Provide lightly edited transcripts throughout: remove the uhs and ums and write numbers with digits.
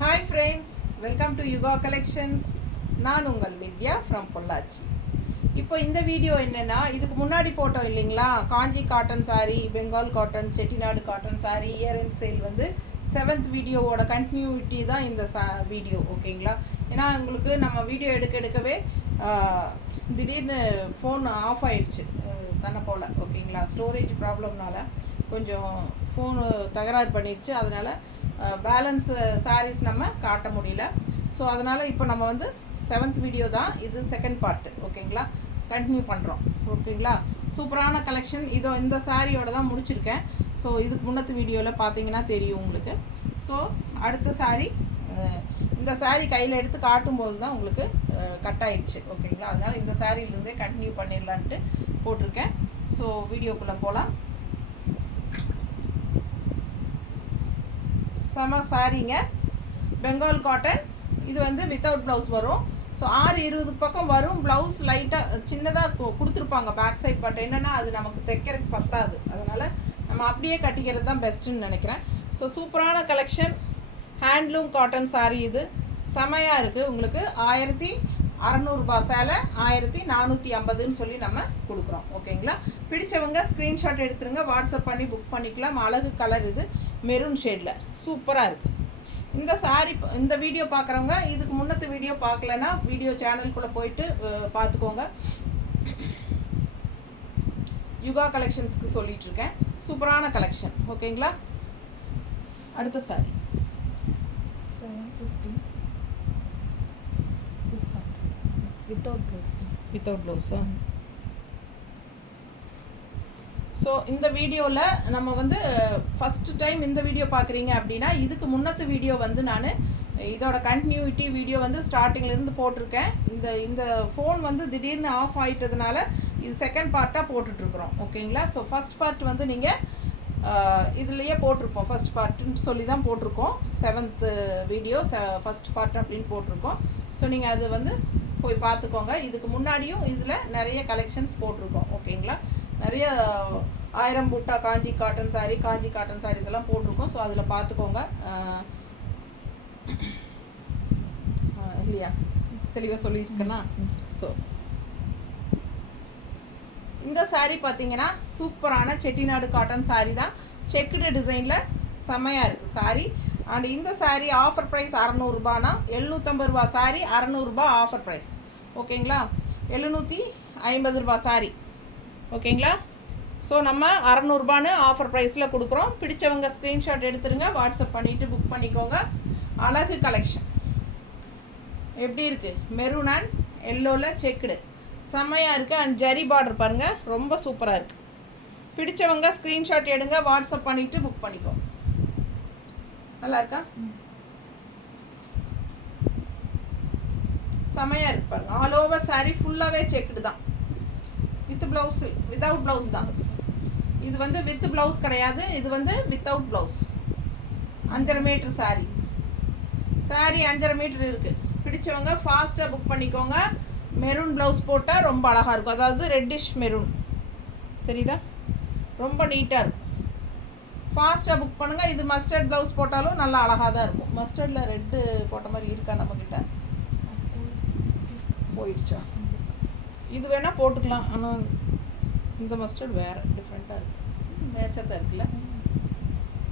Hi friends, welcome to Yuga Collections. நான் உங்கள் வித்யா from Pollachi. இப்போ இந்த வீடியோ என்னென்னா, இதுக்கு முன்னாடி போட்டோம் இல்லைங்களா, Kanchi cotton sari, Bengal cotton, Chettinad cotton sari year end sale வந்து 7th வீடியோவோட கண்டினியூட்டி தான் இந்த வீடியோ. ஓகேங்களா? ஏன்னா உங்களுக்கு நம்ம வீடியோ எடுக்கவே திடீர்னு ஃபோன் ஆஃப் ஆயிடுச்சு தன்னை போல். ஓகேங்களா? ஸ்டோரேஜ் ப்ராப்ளம்னால கொஞ்சம் ஃபோனு தகராறு பண்ணிடுச்சு. அதனால் பேலன்ஸ் சாரீஸ் நம்ம காட்ட முடியல. ஸோ அதனால் இப்போ நம்ம வந்து 7th வீடியோ தான் இது, செகண்ட் பார்ட்டு. ஓகேங்களா? கண்டினியூ பண்ணுறோம். ஓகேங்களா? சூப்பரான கலெக்ஷன். இதோ இந்த சாரியோட தான் முடிச்சிருக்கேன். ஸோ இதுக்கு முன்னத்து வீடியோவில் பார்த்தீங்கன்னா தெரியும் உங்களுக்கு. ஸோ அடுத்த சாரீ, இந்த சாரீ கையில் எடுத்து காட்டும்போது தான் உங்களுக்கு கட் ஆயிடுச்சு. ஓகேங்களா? அதனால் இந்த சாரியிலேருந்தே கண்டினியூ பண்ணிடலான்ட்டு போட்டிருக்கேன். ஸோ வீடியோக்குள்ளே போகலாம். செம சாரீங்க, பெங்கால் காட்டன். இது வந்து வித்தவுட் ப்ளவுஸ் வரும். ஸோ 6:20 பக்கம் வரும். ப்ளவுஸ் லைட்டாக சின்னதாக கொடுத்துருப்பாங்க பேக் சைட். பட் என்னென்னா அது நமக்கு தைக்கிறதுக்கு பத்தாது. அதனால் நம்ம அப்படியே கட்டிக்கிறது தான் பெஸ்ட்டுன்னு நினைக்கிறேன். ஸோ சூப்பரான கலெக்ஷன், ஹேண்ட்லூம் காட்டன் சாரீ. இது செமையாக இருக்குது. உங்களுக்கு 1600 சேலை 1450ன்னு சொல்லி நம்ம கொடுக்குறோம். ஓகேங்களா? பிடிச்சவங்க ஸ்க்ரீன்ஷாட் எடுத்துருங்க, வாட்ஸ்அப் பண்ணி புக் பண்ணிக்கலாம். அழகு கலர். இது மெரூன் ஷேடில் சூப்பராக இருக்குது இந்த சாரீ. இந்த வீடியோ பார்க்குறவங்க இதுக்கு முன்னத்து வீடியோ பார்க்கலன்னா வீடியோ சேனலுக்குள்ளே போயிட்டு பார்த்துக்கோங்க. யுகா கலெக்ஷன்ஸ்க்கு சொல்லிகிட்ருக்கேன். சூப்பரான கலெக்ஷன். ஓகேங்களா? அடுத்த சாரீ 750 600 வித்தவுட் ப்ளவுஸா? ஸோ இந்த வீடியோவில் நம்ம வந்து ஃபஸ்ட்டு டைம் இந்த வீடியோ பார்க்குறீங்க அப்படின்னா, இதுக்கு முன்னத்து வீடியோ வந்து நான் இதோட கண்டினியூட்டி வீடியோ வந்து ஸ்டார்டிங்லேருந்து போட்டிருக்கேன். இந்த ஃபோன் வந்து திடீர்னு ஆஃப் ஆகிட்டதுனால இது செகண்ட் பார்ட்டாக போட்டுட்ருக்குறோம். ஓகேங்களா? ஸோ ஃபஸ்ட் பார்ட் வந்து நீங்கள் இதுலேயே போட்டிருப்போம். ஃபஸ்ட் பார்ட்டுன்னு சொல்லி தான் போட்டிருக்கோம். 7th வீடியோ ஃபஸ்ட் பார்ட் அப்படின்னு போட்டிருக்கோம். ஸோ நீங்கள் அது வந்து போய் பார்த்துக்கோங்க. இதுக்கு முன்னாடியும் இதில் நிறைய கலெக்ஷன்ஸ் போட்டிருக்கோம். ஓகேங்களா? நிறைய 1000 புட்டா காஞ்சி காட்டன் சாரீ, காஞ்சி காட்டன் சாரீஸ் எல்லாம் போட்டிருக்கோம். ஸோ அதில் பார்த்துக்கோங்க. இல்லையா, தெளிவாக சொல்லியிருக்கேன்னா? ஸோ இந்த சாரீ பார்த்தீங்கன்னா சூப்பரான செட்டிநாடு காட்டன் சாரீ தான். செக்குடு டிசைனில் செம்மையாக இருக்குது சாரீ. அண்ட் இந்த சாரீ ஆஃபர் ப்ரைஸ் 600 ரூபானா, 750 ரூபா சாரீ 600 ரூபா ஆஃபர் ப்ரைஸ். ஓகேங்களா? 750 ரூபா சாரீ. ஓகேங்களா? ஸோ நம்ம 600 ரூபான்னு ஆஃபர் ப்ரைஸில் கொடுக்குறோம். பிடிச்சவங்க ஸ்க்ரீன்ஷாட் எடுத்துருங்க, வாட்ஸ்அப் பண்ணிவிட்டு புக் பண்ணிக்கோங்க. அழகு கலெக்ஷன். எப்படி இருக்குது? மெரூன் அண்ட் எல்லோவில் செக்குடு செம்மையாக இருக்குது. அண்ட் ஜரி பார்டர் பாருங்கள், ரொம்ப சூப்பராக இருக்குது. பிடிச்சவங்க ஸ்க்ரீன்ஷாட் எடுங்க, வாட்ஸ்அப் பண்ணிவிட்டு புக் பண்ணிக்கோங்க. நல்லா இருக்கா? செம்மையாக இருக்குது பாருங்கள். ஆல் ஓவர் சாரீ ஃபுல்லாகவே செக்குடு தான். வித் ப்ளவுஸ், வித்தவுட் ப்ளவுஸ் தான். இது வந்து வித் ப்ளவுஸ் கிடையாது, இது வந்து without blouse. 5.5 metre sari. Sari 5.5 metre இருக்குது. பிடிச்சவங்க ஃபாஸ்ட்டாக புக் பண்ணிக்கோங்க. மெரூன் ப்ளவுஸ் போட்டால் ரொம்ப அழகாக இருக்கும். அதாவது ரெட்டிஷ் மெரூன் தெரியுதா? ரொம்ப நீட்டாக இருக்கும். ஃபாஸ்ட்டாக புக் பண்ணுங்கள். இது மஸ்டர்ட் ப்ளவுஸ் போட்டாலும் நல்லா அழகாக தான் இருக்கும். மஸ்டர்டில் ரெட்டு போட்ட மாதிரி இருக்கா நம்மக்கிட்ட? போயிடுச்சா? இது வேணால் போட்டுக்கலாம். ஆனால் இந்த மஸ்டர்ட் வேறு டிஃப்ரெண்ட்டாக இருக்குது. மேட்சாக தான் இருக்குல்ல?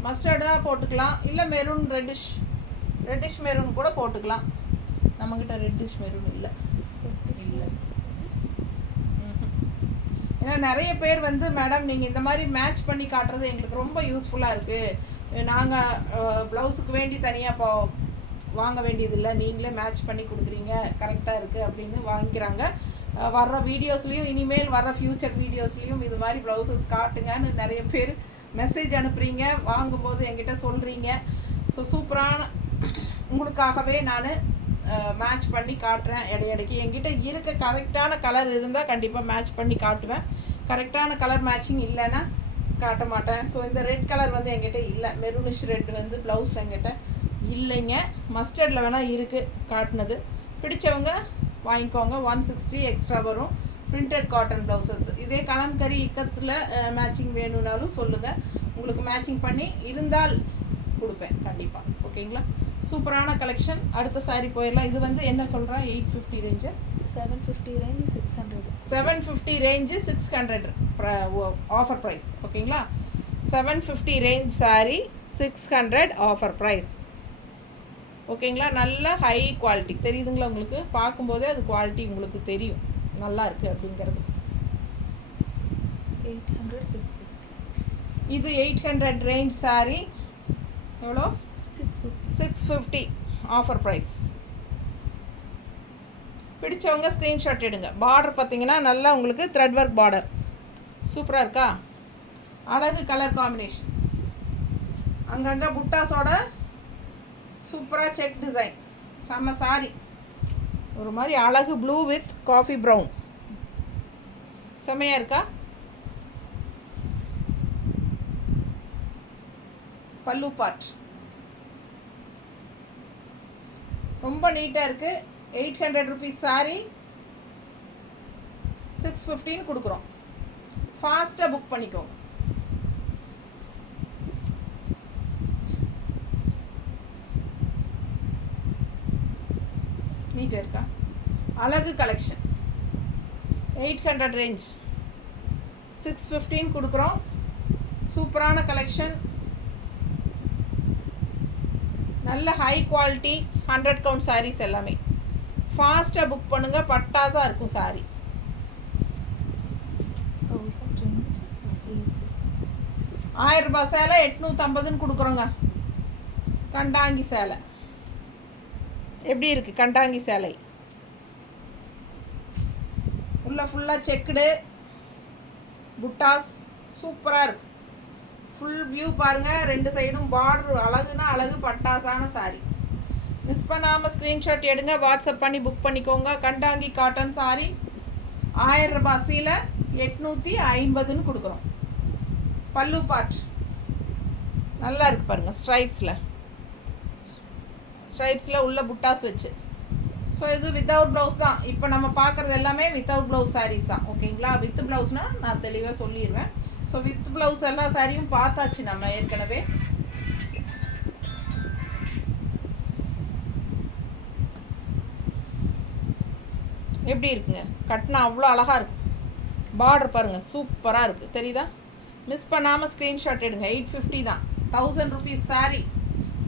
மஸ்டர்டாக போட்டுக்கலாம், இல்லை மெரூன் ரெட்டிஷ் மெரூன் கூட போட்டுக்கலாம். நம்மக்கிட்ட ரெட்டிஷ் மெரூன் இல்லை. ஏன்னா நிறைய பேர் வந்து, மேடம் நீங்கள் இந்த மாதிரி மேட்ச் பண்ணி காட்டுறது எங்களுக்கு ரொம்ப யூஸ்ஃபுல்லாக இருக்குது, நாங்கள் ப்ளவுஸுக்கு வேண்டி தனியாக வாங்க வேண்டியதில்லை, நீங்களே மேட்ச் பண்ணி கொடுக்குறீங்க, கரெக்டாக இருக்குது அப்படின்னு வாங்கிக்கிறாங்க. வர்ற வீடியோஸ்லேயும், இனிமேல் வர்ற ஃப்யூச்சர் வீடியோஸ்லேயும் இது மாதிரி ப்ளவுசஸ் காட்டுங்கன்னு நிறைய பேர் மெசேஜ் அனுப்புகிறீங்க, வாங்கும்போது என்கிட்ட சொல்கிறீங்க. ஸோ சூப்பரான உங்களுக்காகவே நான் மேட்ச் பண்ணி காட்டுறேன். இடையிடைக்கு என்கிட்ட இருக்க கரெக்டான கலர் இருந்தால் கண்டிப்பாக மேட்ச் பண்ணி காட்டுவேன். கரெக்டான கலர் மேட்சிங் இல்லைன்னா காட்ட மாட்டேன். ஸோ இந்த ரெட் கலர் வந்து என்கிட்ட இல்லை. மெரூனிஷ் ரெட் வந்து ப்ளவுஸ் என்கிட்ட இல்லைங்க. மஸ்டர்டில் வேணால் இருக்குது காட்டினது. பிடிச்சவங்க வாங்கிக்கோங்க. 160 எக்ஸ்ட்ரா வரும். Printed cotton blouses. இதே கலம்கரி இக்கத்தில் மேட்சிங் வேணும்னாலும் சொல்லுங்கள், உங்களுக்கு மேட்சிங் பண்ணி இருந்தால் கொடுப்பேன் கண்டிப்பாக. ஓகேங்களா? சூப்பரான கலெக்ஷன். அடுத்த saree போயிடலாம். இது வந்து என்ன சொல்கிறா, 850 range, 750 range 600. 750 range 600 offer price. ஓகேங்களா, 750 ரேஞ்ச் saree 600 ஆஃபர் ப்ரைஸ். ஓகேங்களா, நல்ல ஹை குவாலிட்டி தெரியுதுங்களா உங்களுக்கு, பார்க்கும்போதே அது குவாலிட்டி உங்களுக்கு தெரியும் நல்லா இருக்குது அப்படிங்கிறது. 800 650. இது 800 ரேஞ்ச் saree எவ்வளோ, 650 ஆஃபர் ப்ரைஸ். பிடிச்சவங்க ஸ்க்ரீன்ஷாட் எடுங்க. பார்டர் பார்த்தீங்கன்னா நல்லா உங்களுக்கு த்ரெட் ஒர்க் பார்டர் சூப்பராக இருக்கா, அழகு கலர் காம்பினேஷன், அங்கங்கே புட்டாஸோட சூப்பராக செக் டிசைன், செம்ம சாரி. ஒரு மாதிரி அழகு ப்ளூ வித் காஃபி ப்ரௌன், செம்மையாக இருக்கா. பல்லு பார்ட் ரொம்ப நீட்டாக இருக்குது. 800 ருபீஸ் சாரி 650 கொடுக்குறோம். ஃபாஸ்ட்டாக புக் பண்ணிக்கோங்க. நீட்டாக இருக்கா, அழகு கலெக்ஷன். 800 ரேஞ்ச் 650 கொடுக்குறோம். சூப்பரான கலெக்ஷன், நல்ல ஹை குவாலிட்டி 100 கவுண்ட் சாரீஸ் எல்லாமே. ஃபாஸ்ட்டாக புக் பண்ணுங்கள், பட்டாசாக இருக்கும் சாரீ. 1000 ரூபாய் சேலை 850 கொடுக்குறோங்க. கண்டாங்கி சேலை எப்படி இருக்குது, கண்டாங்கி சேலை உள்ள ஃபுல்லாக செக்குடு புட்டாஸ் சூப்பராக இருக்குது. ஃபுல் வியூ பாருங்கள், 2 சைடும் பார்டர் அழகுனா அழகு, பட்டாசான சாரி. மிஸ் பண்ணாமல் ஸ்க்ரீன்ஷாட் எடுங்க, வாட்ஸ்அப் பண்ணி புக் பண்ணிக்கோங்க. கண்டாங்கி காட்டன் சாரி 1000 ரூபாய் சீலை 850 கொடுக்குறோம். பல்லு பார்ட் நல்லா இருக்குது பாருங்கள், ஸ்ட்ரைப்ஸில் உள்ள புட்டாஸ் வச்சு. ஸோ இது வித்தவுட் ப்ளவுஸ் தான். இப்போ நம்ம பார்க்குறது எல்லாமே வித்தவுட் ப்ளவுஸ் சாரீஸ் தான். ஓகேங்களா, வித் ப்ளவுஸ்னால் நான் தெளிவாக சொல்லிடுவேன். ஸோ வித் ப்ளவுஸ் எல்லா சாரியும் பார்த்தாச்சு நம்ம ஏற்கனவே. எப்படி இருக்குங்க, கட்டினா அவ்வளோ அழகாக இருக்கும். பார்டர் பாருங்கள் சூப்பராக இருக்குது, தெரியுதா. மிஸ் பண்ணாமல் ஸ்க்ரீன்ஷாட் எடுங்க. 850 தான், 1000 ருபீஸ் சாரி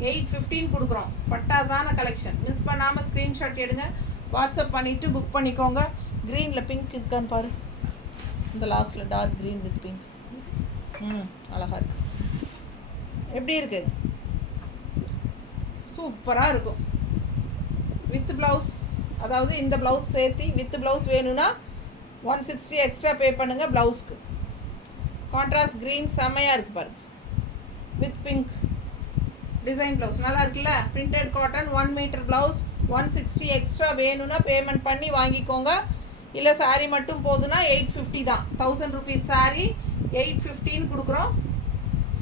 815 கொடுக்குறோம். பட்டாசான கலெக்ஷன். மிஸ் பண்ணாமல் ஸ்க்ரீன்ஷாட் எடுங்க, வாட்ஸ்அப் பண்ணிவிட்டு புக் பண்ணிக்கோங்க. க்ரீனில் பிங்க் இருக்கான்னு பாரு, இந்த லாஸ்ட்டில் டார்க் க்ரீன் வித் பிங்க். அழகாக இருக்குது. எப்படி இருக்குது, சூப்பராக இருக்கும். வித் ப்ளவுஸ், அதாவது இந்த ப்ளவுஸ் சேர்த்து வித் ப்ளவுஸ் வேணும்னா 160 எக்ஸ்ட்ரா பே பண்ணுங்கள் ப்ளவுஸ்க்கு. கான்ட்ராஸ்ட் க்ரீன் செம்மையாக இருக்குது பாருங்கள், வித் பிங்க் டிசைன் ப்ளவுஸ் நல்லா இருக்குல்ல. Printed cotton 1 metre blouse 160 extra வேணும்னா பேமெண்ட் பண்ணி வாங்கிக்கோங்க. இல்லை சாரீ மட்டும் போதுன்னா 850 தான். 1000 ருபீஸ் சாரீ 815 கொடுக்குறோம்.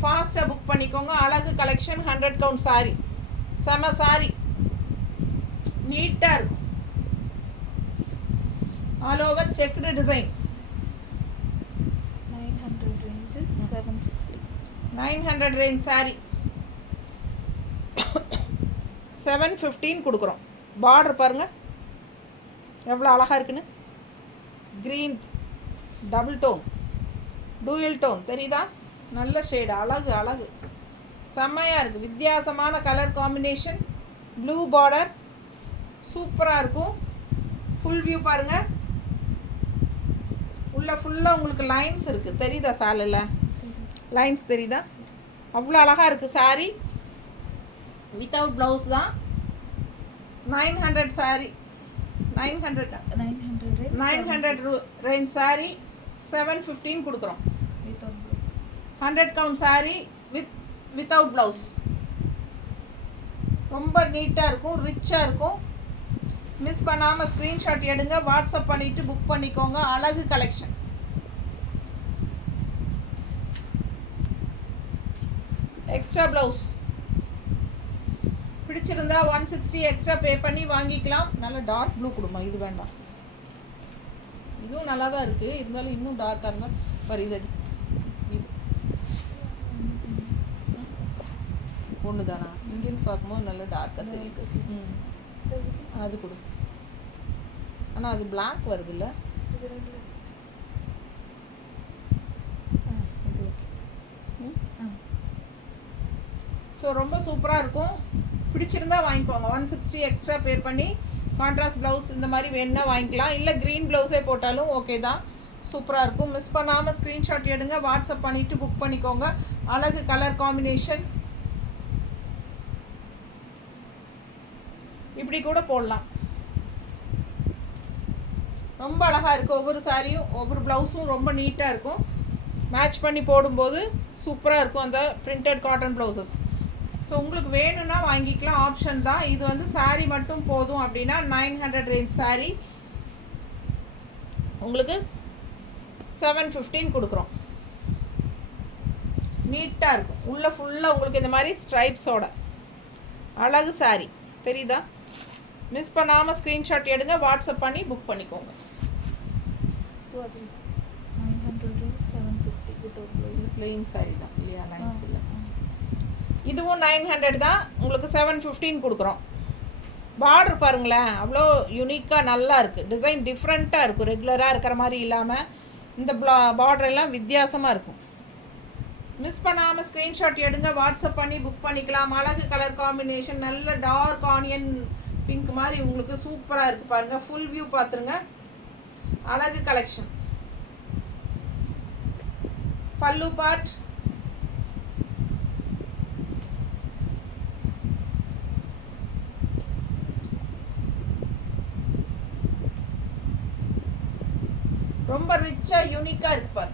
ஃபாஸ்ட்டாக புக் பண்ணிக்கோங்க. அழகு கலெக்ஷன் 100 கவுண்ட் சாரீ, செம சாரீ, நீட்டாக இருக்கும். All over checked design. 900 ranges 750. 900 range sari 715 கொடுக்குறோம். பார்டர் பாருங்கள் எவ்வளோ அழகாக இருக்குன்னு. Green double tone, dual tone தெரியுதா, நல்ல ஷேடு, அழகு அழகு, செம்மையாக இருக்குது. வித்தியாசமான கலர் காம்பினேஷன், ப்ளூ பார்டர் சூப்பராக இருக்கும். ஃபுல் வியூ பாருங்கள், உள்ள ஃபுல்லாக உங்களுக்கு லைன்ஸ் இருக்குது, தெரியுதா சாலையில் லைன்ஸ் தெரியுதா, அவ்வளோ அழகாக இருக்குது சாரீ. வித்தவுட் ப்ளவுஸ் தான். 900 சாரீ 900 ரேஞ்ச் சாரீ 715 கொடுக்குறோம். without blouse. 100 count sari without blouse. ரொம்ப நீட்டாக இருக்கும், ரிச்சாக இருக்கும். மிஸ் பண்ணாமல் ஸ்க்ரீன்ஷாட் எடுங்க, வாட்ஸ்அப் பண்ணிவிட்டு புக் பண்ணிக்கோங்க. அழகு கலெக்ஷன். எக்ஸ்ட்ரா ப்ளவுஸ் பிடிச்சிருந்தா 160 எக்ஸ்ட்ரா பே பண்ணி வாங்கிக்கலாம். நல்ல டார்க் ப்ளூ கொடுமா, இது வேண்டாம். இதுவும் நல்லா தான் இருக்குது, இருந்தாலும் இன்னும் டார்க்காக இருந்தால் இது இது ஒன்று தானா, இங்கே பார்க்கும்போது நல்லா டார்க்காக தெரியுது. ம் அது கொடு. ஆனால் அது பிளாக் வருதுல்ல. இது ரெண்டு இது ஓகே. ஸோ ரொம்ப சூப்பராக இருக்கும். பிடிச்சிருந்தா வாங்கிக்கோங்க. 160 எக்ஸ்ட்ரா பே பண்ணி கான்ட்ராஸ்ட் ப்ளவுஸ் இந்த மாதிரி வேணுன்னா வாங்கிக்கலாம். இல்லை க்ரீன் ப்ளவுஸே போட்டாலும் ஓகே தான், சூப்பராக இருக்கும். மிஸ் பண்ணாமல் ஸ்க்ரீன்ஷாட் எடுங்க, வாட்ஸ்அப் பண்ணிவிட்டு புக் பண்ணிக்கோங்க. அழகு கலர் காம்பினேஷன் இப்படி கூட போடலாம். ரொம்ப அழகாக இருக்குது. ஒவ்வொரு சாரியும் ஒவ்வொரு ப்ளவுஸும் ரொம்ப நீட்டாக இருக்கும். மேட்ச் பண்ணி போடும்போது சூப்பராக இருக்கும் அந்த பிரிண்டட் காட்டன் ப்ளவுசஸ். ஸோ உங்களுக்கு வேணும்னா வாங்கிக்கலாம், ஆப்ஷன் தான். இது வந்து சாரீ மட்டும் போதும் அப்படின்னா 900 ரேஞ்ச் சாரீ உங்களுக்கு 715 கொடுக்குறோம். நீட்டாக இருக்கும். உள்ளே ஃபுல்லாக உங்களுக்கு இந்த மாதிரி ஸ்ட்ரைப்ஸோட அழகு சாரீ தெரியுதா? மிஸ் பண்ணாமல் ஸ்க்ரீன்ஷாட் எடுங்க, வாட்ஸ்அப் பண்ணி புக் பண்ணிக்கோங்க. 900 range 750 without blouse. இது பிளெயின் சாரீ தான் இல்லையா? லைன்ஸ் இல்லை. இதுவும் 900 தான், உங்களுக்கு 715 கொடுக்குறோம். பார்டர் பாருங்களேன், அவ்வளோ யூனிக்காக நல்லா இருக்குது. டிசைன் டிஃப்ரெண்ட்டாக இருக்கும், ரெகுலராக இருக்கிற மாதிரி இல்லாமல் இந்த பார்டர் எல்லாம் வித்தியாசமாக இருக்கும். மிஸ் பண்ணாமல் ஸ்க்ரீன்ஷாட் எடுங்க, வாட்ஸ்அப் பண்ணி புக் பண்ணிக்கலாம். அழகு கலர் காம்பினேஷன், நல்ல டார்க் ஆனியன் பிங்க் மாதிரி உங்களுக்கு சூப்பராக இருக்குது பாருங்கள். ஃபுல் வியூ பார்த்துருங்க. அழகு கலெக்ஷன். பல்லு பார்ட் ரொம்ப ரிச்சாக யூனிக்காக இருக்கு பாரு.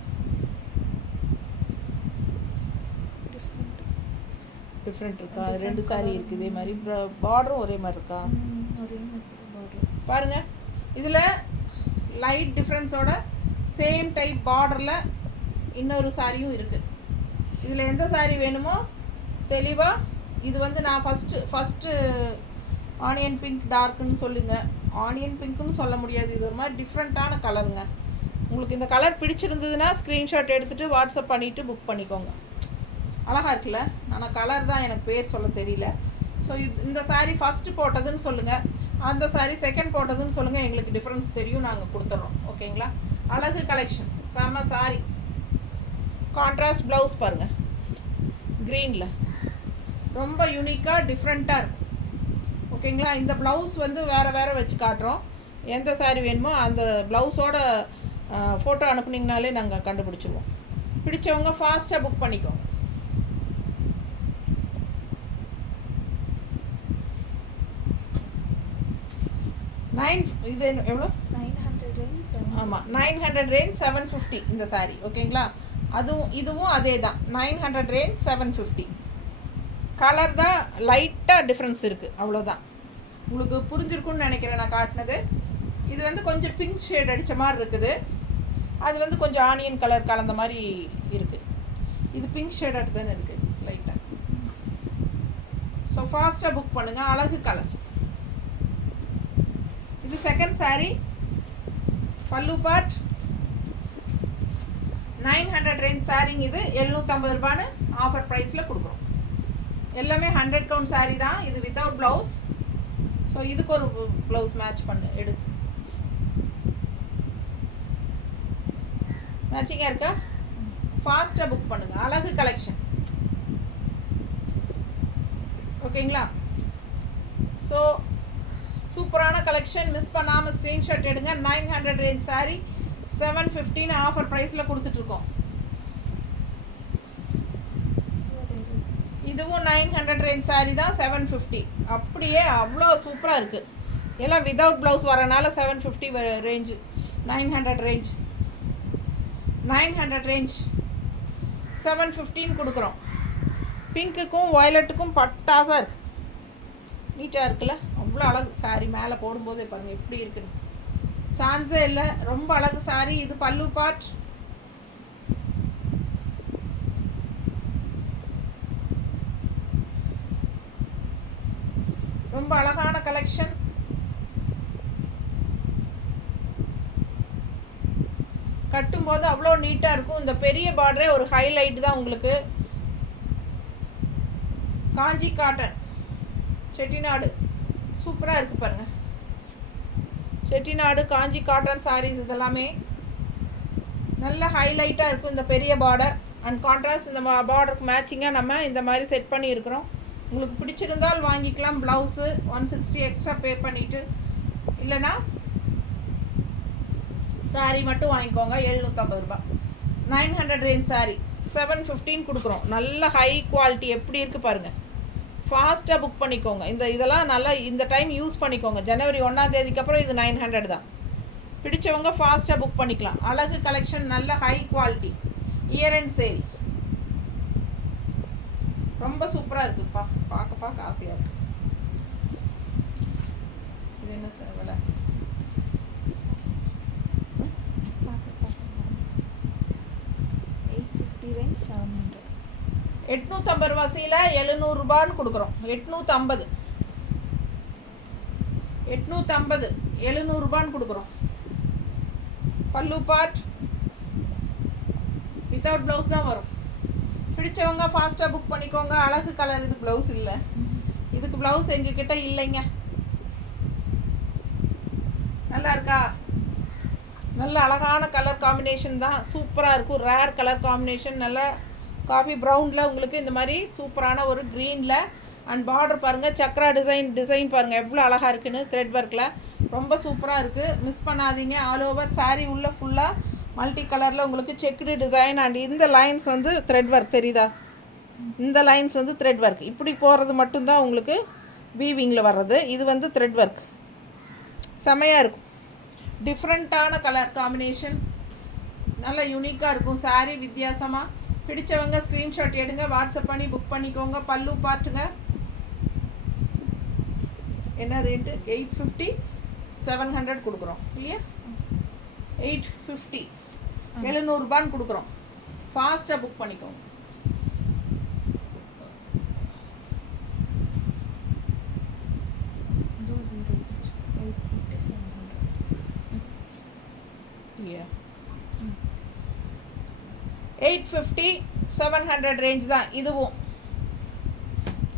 டிஃப்ரெண்ட் இருக்கா? ரெண்டு சாரி இருக்குது இதே மாதிரி, பார்டரும் ஒரே மாதிரி இருக்கா? ஒரே மாதிரி பார்டர் பாருங்க. இதில் லைட் டிஃப்ரென்ஸோட சேம் டைப் பார்டரில் இன்னொரு சாரியும் இருக்குது. இதில் எந்த சாரி வேணுமோ தெளிவாக இது வந்து நான் ஃபஸ்ட்டு ஆனியன் பிங்க் டார்க்குன்னு சொல்லுங்கள். ஆனியன் பிங்க்குன்னு சொல்ல முடியாது, இது ஒரு மாதிரி டிஃப்ரெண்ட்டான கலருங்க. உங்களுக்கு இந்த கலர் பிடிச்சிருந்ததுன்னா ஸ்க்ரீன்ஷாட் எடுத்துகிட்டு வாட்ஸ்அப் பண்ணிவிட்டு புக் பண்ணிக்கோங்க. அழகாக இருக்குல்ல? ஆனால் கலர் தான் எனக்கு பேர் சொல்ல தெரியல. ஸோ இந்த சாரீ ஃபஸ்ட்டு போட்டதுன்னு சொல்லுங்கள், அந்த சாரீ செகண்ட் போட்டதுன்னு சொல்லுங்கள், எங்களுக்கு டிஃப்ரென்ஸ் தெரியும், நாங்கள் கொடுத்துட்றோம். ஓகேங்களா? அழகு கலெக்ஷன், செம்ம சாரீ. கான்ட்ராஸ்ட் ப்ளவுஸ் பாருங்கள், க்ரீனில் ரொம்ப யூனிக்காக டிஃப்ரெண்ட்டாக இருக்கும். ஓகேங்களா? இந்த ப்ளவுஸ் வந்து வேறு வச்சு காட்டுறோம். எந்த சாரீ வேணுமோ அந்த ப்ளவுஸோட ஃபோட்டோ அனுப்புனீங்கனாலே நாங்கள் கண்டுபிடிச்சிருவோம். பிடிச்சவங்க ஃபாஸ்ட்டாக புக் பண்ணிக்கோங்க. இது எவ்வளோ? 900 range 750. ஆமாம், 900 ரேஞ்ச் 750 இந்த சாரீ. ஓகேங்களா? இதுவும் அதே தான், 900 ரேஞ்ச் 750. கலர் தான் லைட்டாக டிஃப்ரென்ஸ் இருக்குது, அவ்வளோதான். உங்களுக்கு புரிஞ்சிருக்குன்னு நினைக்கிறேன் நான் காட்டினது. இது வந்து கொஞ்சம் பிங்க் ஷேட் அடித்த மாதிரி இருக்குது, அது வந்து கொஞ்சம் ஆனியன் கலர் கலந்த மாதிரி இருக்குது. இது பிங்க் ஷேட் அடுத்து தானே இருக்குது லைட்டாக. ஸோ ஃபாஸ்ட்டாக புக் பண்ணுங்கள். அழகு கலர். இது செகண்ட் சாரீ. பல்லு பார்ட் 900 ரேஞ்ச் சாரீங்க. இது 750 ரூபான்னு ஆஃபர் ப்ரைஸில் கொடுக்குறோம். எல்லாமே 100 கவுண்ட் சாரீ தான். இது வித்தவுட் ப்ளவுஸ். ஸோ இதுக்கு ஒரு ப்ளவுஸ் மேட்ச் பண்ணு எடு. மேட்சிங்காக இருக்கா? ஃபாஸ்ட்டாக புக் பண்ணுங்கள். அழகு கலெக்ஷன். ஓகேங்களா? ஸோ சூப்பரான கலெக்ஷன். மிஸ் பண்ணாமல் ஸ்க்ரீன்ஷாட் எடுங்க. 900 ரேஞ்ச் சாரீ 715 ஆஃபர் ப்ரைஸில் கொடுத்துட்ருக்கோம். இதுவும் 900 ரேஞ்ச் சாரீ தான், 750. அப்படியே அவ்வளோ சூப்பராக இருக்குது. எல்லாம் வித்தவுட் ப்ளவுஸ் வரனால 750 ரேஞ்சு. 900 ரேஞ்ச் 900 ரேஞ்ச் 715 கொடுக்குறோம். பிங்க்குக்கும் வயலட்டுக்கும் பட்டாசாக இருக்குது. நீட்டாக இருக்குல்ல? அவ்வளோ அழகு சாரீ. மேலே போடும்போதே பாருங்கள் எப்படி இருக்குன்னு, சான்ஸே இல்லை. ரொம்ப அழகு சாரீ. இது பல்லு பார்ட். ரொம்ப அழகான கலெக்ஷன். கட்டும்போது அவ்வளோ நீட்டாக இருக்கும். இந்த பெரிய பார்டரே ஒரு ஹைலைட் தான் உங்களுக்கு. காஞ்சி காட்டன் செட்டிநாடு சூப்பராக இருக்குது பாருங்கள். செட்டிநாடு காஞ்சி காட்டன் சாரீஸ் இதெல்லாமே நல்ல ஹைலைட்டாக இருக்கும். இந்த பெரிய பார்டர் அண்ட் கான்ட்ராஸ்ட் இந்த பார்டருக்கு மேட்சிங்காக நம்ம இந்த மாதிரி செட் பண்ணியிருக்கிறோம். உங்களுக்கு பிடிச்சிருந்தால் வாங்கிக்கலாம். ப்ளவுஸு 160 எக்ஸ்ட்ரா பே பண்ணிவிட்டு, இல்லைனா சாரீ மட்டும் வாங்கிக்கோங்க. 750 ரூபா. 900 ரேஞ்ச் சாரீ 715 கொடுக்குறோம். நல்ல ஹை குவாலிட்டி எப்படி இருக்குது பாருங்கள். ஃபாஸ்ட்டாக புக் பண்ணிக்கோங்க. இதெல்லாம் நல்லா இந்த டைம் யூஸ் பண்ணிக்கோங்க. ஜனவரி 1ஆம் தேதிக்கு அப்புறம் இது 900 தான். பிடிச்சவங்க ஃபாஸ்ட்டாக புக் பண்ணிக்கலாம். அழகு கலெக்ஷன், நல்ல high quality, year end sale. ரொம்ப சூப்பராக இருக்குப்பா. பார்க்க ஆசையாக இருக்குது. இது என்ன சார் விலை? 850 ரேஞ்ச் 700. 850 ரூபா சீலை 700 ரூபான்னு கொடுக்குறோம். 850 700 ரூபான்னு கொடுக்குறோம். பல்லு பார்ட் வித்தவுட் ப்ளவுஸ் தான் வரும். பிடிச்சவங்க ஃபாஸ்ட்டாக புக் பண்ணிக்கோங்க. அழகு கலர். இதுக்கு ப்ளவுஸ் இல்லை. இதுக்கு ப்ளவுஸ் எங்ககிட்ட இல்லைங்க. நல்லா இருக்கா? நல்ல அழகான கலர் காம்பினேஷன் தான். சூப்பராக இருக்கும். Rare colour combination. நல்லா காஃபி ப்ரௌனில் உங்களுக்கு இந்த மாதிரி சூப்பரான ஒரு க்ரீனில் அண்ட் பார்டர் பாருங்கள். சக்ரா டிசைன் பாருங்கள் எவ்வளோ அழகாக இருக்குன்னு. த்ரெட் ஒர்க்கில் ரொம்ப சூப்பராக இருக்குது. மிஸ் பண்ணாதீங்க. ஆல் ஓவர் சாரீ உள்ள ஃபுல்லாக மல்டி கலரில் உங்களுக்கு செக்குடு டிசைன் அண்ட் இந்த லைன்ஸ் வந்து த்ரெட் ஒர்க் தெரியுதா? இந்த லைன்ஸ் வந்து த்ரெட் ஒர்க். இப்படி போகிறது மட்டும்தான் உங்களுக்கு வீவிங்கில் வர்றது. இது வந்து த்ரெட் ஒர்க். செமையாக இருக்கும். டிஃப்ரெண்ட்டான கலர் காம்பினேஷன். நல்லா யூனிக்காக இருக்கும். சாரீ வித்தியாசமாக. பிடிச்சவங்க ஸ்க்ரீன்ஷாட் எடுங்க. வாட்ஸ்அப் பண்ணி புக் பண்ணிக்கோங்க. பல்லு பார்த்துங்க. என்ன ரேட்டு? 850 700 கொடுக்குறோம் இல்லையா? 850 700 ரூபான்னு கொடுக்குறோம். ஃபாஸ்ட்டாக புக் பண்ணிக்கோங்க. Yeah. 850 700 ரேஞ்ச் தான் இதுவும்.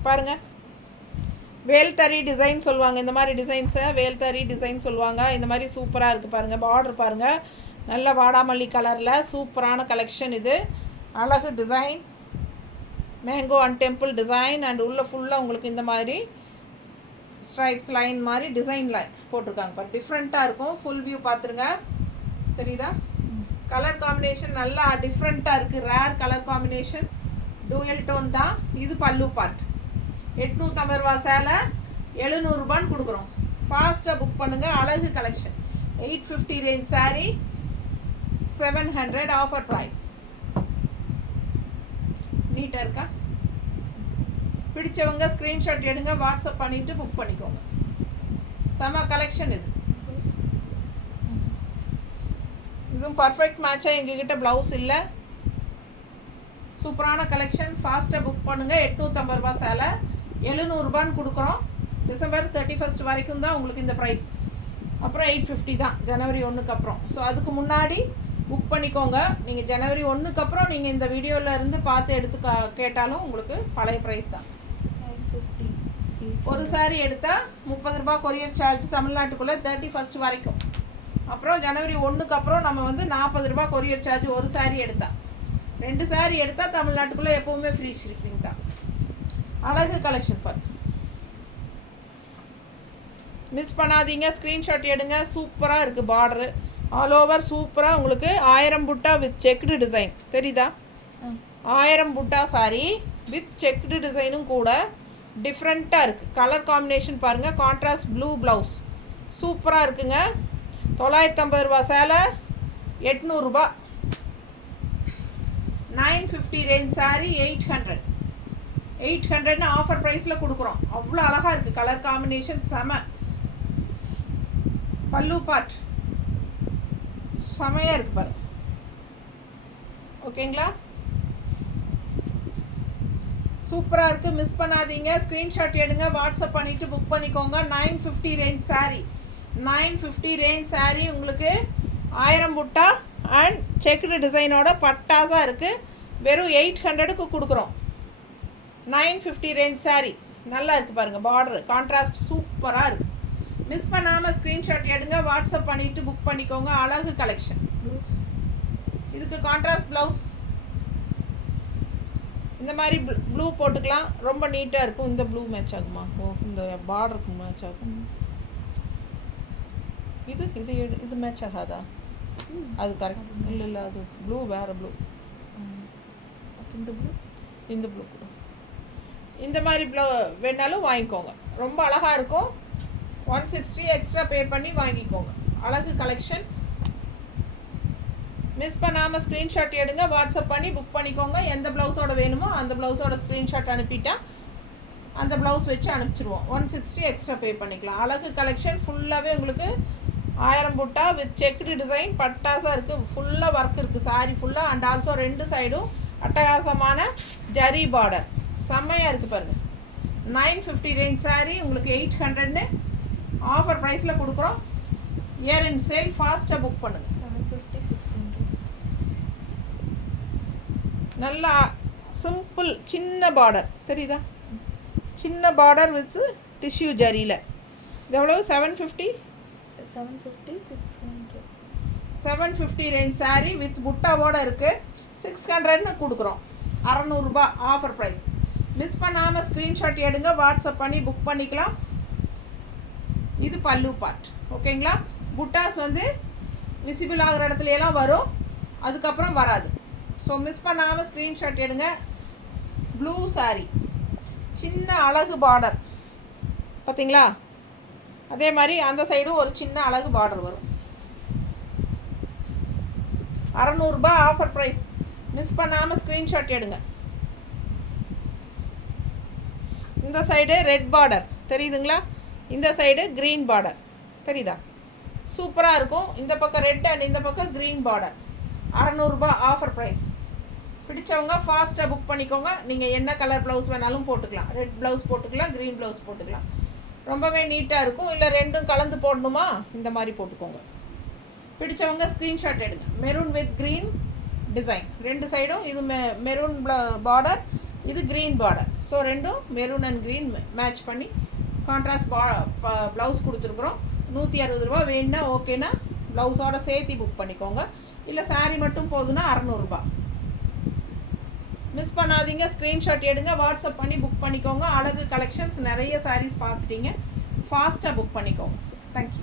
பாருங்கள். வேல்தறி டிசைன் சொல்லுவாங்க. இந்த மாதிரி டிசைன்ஸை வேல்தறி டிசைன் சொல்லுவாங்க. இந்த மாதிரி சூப்பராக இருக்குது பாருங்கள். பார்டர் பாருங்கள். நல்ல வாடாமல்லி கலரில் சூப்பரான கலெக்ஷன் இது. அழகு design, mango and temple design and உள்ள ஃபுல்லாக உங்களுக்கு இந்த மாதிரி ஸ்ட்ரைப்ஸ் லைன் மாதிரி டிசைனில் போட்டிருக்காங்க. பாரு டிஃப்ரெண்ட்டாக இருக்கும். ஃபுல் வியூ பார்த்துருங்க. தெரியுதா? கலர் காம்பினேஷன் நல்லா டிஃப்ரெண்ட்டாக இருக்குது. Rare colour combination. Dual tone தான். இது பல்லு பார்ட். 850 ரூபா சேலை 700 ரூபான்னு கொடுக்குறோம். ஃபாஸ்ட்டாக புக் பண்ணுங்கள். அழகு collection. 850 range sari 700 offer price. நீட்டாக இருக்கா? பிடிச்சவங்க ஸ்க்ரீன்ஷாட் எடுங்க. வாட்ஸ்அப் பண்ணிவிட்டு புக் பண்ணிக்கோங்க. செம கலெக்ஷன் இது. இதுவும் பர்ஃபெக்ட் மேட்சாக எங்ககிட்ட ப்ளவுஸ் இல்லை. சூப்பரான கலெக்ஷன். ஃபாஸ்ட்டாக புக் பண்ணுங்கள். 850 ரூபா சேலை 700 ரூபான்னு கொடுக்குறோம். டிசம்பர் 31 வரைக்கும் தான் உங்களுக்கு இந்த ப்ரைஸ். அப்புறம் 850 தான் ஜனவரி 1க்கு அப்புறம். ஸோ அதுக்கு முன்னாடி புக் பண்ணிக்கோங்க. நீங்கள் ஜனவரி 1க்கு அப்புறம் நீங்கள் இந்த வீடியோவில் இருந்து பார்த்து எடுத்து கேட்டாலும் உங்களுக்கு பழைய ப்ரைஸ் தான். 950. ஒரு சாரீ எடுத்தால் 30 ரூபா கொரியர் சார்ஜ் தமிழ்நாட்டுக்குள்ளே 31 வரைக்கும். அப்புறம் ஜனவரி 1க்கு அப்புறம் நம்ம வந்து 40 ரூபா கொரியர் சார்ஜ் ஒரு சாரீ எடுத்தால். 2 சாரீ எடுத்தால் தமிழ்நாட்டுக்குள்ளே எப்போவுமே ஃப்ரீ ஷிப்பிங் தான். அழகு கலெக்ஷன் பாருங்க. மிஸ் பண்ணாதீங்க. ஸ்க்ரீன்ஷாட் எடுங்க. சூப்பராக இருக்குது. பார்டரு ஆல் ஓவர் சூப்பராக உங்களுக்கு 1000 புட்டா வித் செக்குடு டிசைன். தெரியுதா? 1000 புட்டா சாரி வித் செக்குடு டிசைனும் கூட டிஃப்ரெண்ட்டாக இருக்குது. கலர் காம்பினேஷன் பாருங்கள். கான்ட்ராஸ்ட் ப்ளூ ப்ளவுஸ் சூப்பராக இருக்குங்க. 950 ரூபா சேலை 800 ரூபா. 950 ரேஞ்ச் சாரீ 800 ஆஃபர் ப்ரைஸில் கொடுக்குறோம். அவ்வளோ அழகாக இருக்குது. கலர் காம்பினேஷன் செம. பல்லு பார்ட் செமையாக இருக்குது பாருங்க. ஓகேங்களா? சூப்பராக இருக்குது. மிஸ் பண்ணாதீங்க. ஸ்க்ரீன்ஷாட் எடுங்க. வாட்ஸ்அப் பண்ணிவிட்டு புக் பண்ணிக்கோங்க. 950 ரேஞ்ச் சாரீ 950 ரேஞ்ச் சாரீ உங்களுக்கு 1000 புட்டா அண்ட் செக்குடு டிசைனோட பட்டாஸாக இருக்குது. வெறும் 800க்கு கொடுக்குறோம். 950 ரேஞ்ச் சாரீ நல்லா இருக்குது பாருங்கள், பார்டர் கான்ட்ராஸ்ட் சூப்பராக இருக்குது. மிஸ் பண்ணாமல் ஸ்க்ரீன்ஷாட் எடுங்க, வாட்ஸ்அப் பண்ணிவிட்டு புக் பண்ணிக்கோங்க. அழகு கலெக்ஷன். இதுக்கு கான்ட்ராஸ்ட் ப்ளவுஸ் இந்த மாதிரி ப்ளூ போட்டுக்கலாம், ரொம்ப நீட்டாக இருக்கும். இந்த ப்ளூ மேட்ச் ஆகுமா? ஓ, இந்த பார்டருக்கு மேட்ச் ஆகும். இது இது இது மேட்ச் ஆகாதா? அது கரெக்ட் இல்லை இல்லை, அது ப்ளூ வேறு ப்ளூ. இந்த ப்ளூ இந்த மாதிரி ப்ளூ வேணாலும் வாங்கிக்கோங்க, ரொம்ப அழகாக இருக்கும். 160 எக்ஸ்ட்ரா பே பண்ணி வாங்கிக்கோங்க. அழகு கலெக்ஷன். மிஸ் பண்ணாமல் ஸ்க்ரீன்ஷாட் எடுங்க, வாட்ஸ்அப் பண்ணி புக் பண்ணிக்கோங்க. எந்த ப்ளவுஸோட வேணுமோ அந்த ப்ளவுஸோட ஸ்க்ரீன்ஷாட் அனுப்பிட்டா அந்த ப்ளவுஸ் வச்சு அனுப்பிச்சிடுவோம். 160 எக்ஸ்ட்ரா பே பண்ணிக்கலாம். அழகு கலெக்ஷன் ஃபுல்லாகவே உங்களுக்கு 1000 புட்டா வித் செக்குடு டிசைன் பட்டாசாக இருக்குது. ஃபுல்லாக ஒர்க் இருக்குது சாரி ஃபுல்லாக. அண்ட் ஆல்சோ 2 சைடும் அட்டகாசமான ஜரி பார்டர் செம்மையாக இருக்குது பாருங்கள். 950 ரேஞ்ச் சாரி உங்களுக்கு 800ன்னு ஆஃபர் ப்ரைஸில் கொடுக்குறோம். இயர் இன் சேல், ஃபாஸ்ட்டாக புக் பண்ணுங்கள். 750, 600. நல்லா சிம்பிள் சின்ன பார்டர் தெரியுதா? சின்ன பார்டர் வித் டிஷ்யூ ஜரியில். இது எவ்வளவு? 750. 750, 600. 750 ரேஞ்ச் சாரி வித் புட்டாவோடு இருக்குது. 600ன்னு கொடுக்குறோம். 600 ரூபாய் ஆஃபர் ப்ரைஸ். மிஸ் பண்ணாமல் ஸ்க்ரீன்ஷாட் எடுங்க, வாட்ஸ்அப் பண்ணி புக் பண்ணிக்கலாம். இது பல்லு பார்ட், ஓகேங்களா? புட்டாஸ் வந்து விசிபிள் ஆகிற இடத்துல எல்லாம் வரும், அதுக்கப்புறம் வராது. ஸோ மிஸ் பண்ணாமல் ஸ்க்ரீன்ஷாட் எடுங்க. ப்ளூ சாரி, சின்ன அழகு பார்டர் பார்த்தீங்களா? அதே மாதிரி அந்த சைடும் ஒரு சின்ன அழகு பார்டர் வரும். 600 ரூபாய் ஆஃபர் ப்ரைஸ். மிஸ் பண்ணாமல் ஸ்க்ரீன்ஷாட் எடுங்க. இந்த சைடு ரெட் பார்டர் தெரியுதுங்களா? இந்த சைடு க்ரீன் பார்டர் தெரியுதா? சூப்பராக இருக்கும். இந்த பக்கம் ரெட் அண்ட் இந்த பக்கம் க்ரீன் பார்டர். 600 ரூபாய் ஆஃபர் ப்ரைஸ். பிடிச்சவங்க ஃபாஸ்ட்டாக புக் பண்ணிக்கோங்க. நீங்கள் என்ன கலர் ப்ளவுஸ் வேணாலும் போட்டுக்கலாம். ரெட் ப்ளவுஸ் போட்டுக்கலாம், க்ரீன் ப்ளவுஸ் போட்டுக்கலாம். ரொம்பவே நீட்டாக இருக்கும். இல்லை ரெண்டும் கலந்து போடணுமா, இந்த மாதிரி போட்டுக்கோங்க. பிடிச்சவங்க ஸ்க்ரீன்ஷாட் எடுங்க. மெரூன் வித் க்ரீன் டிசைன் 2 சைடும். இது மெரூன் பார்டர், இது க்ரீன் பார்டர். ஸோ ரெண்டும் மெரூன் அண்ட் க்ரீன் மேட்ச் பண்ணி கான்ட்ராஸ்ட் ப்ளவுஸ் கொடுத்துருக்குறோம். 160 ரூபா வேணுன்னா ஓகேனா ப்ளவுஸோட சேர்த்து புக் பண்ணிக்கோங்க. இல்லை சாரீ மட்டும் போதுன்னா 600 ரூபா. மிஸ் பண்ணாதீங்க, ஸ்க்ரீன்ஷாட் எடுங்க, வாட்ஸ்அப் பண்ணி புக் பண்ணிக்கோங்க. அழகு கலெக்ஷன்ஸ் நிறைய சாரீஸ் பார்த்துட்டீங்க, ஃபாஸ்ட்டாக புக் பண்ணிக்கோங்க. தேங்க்யூ.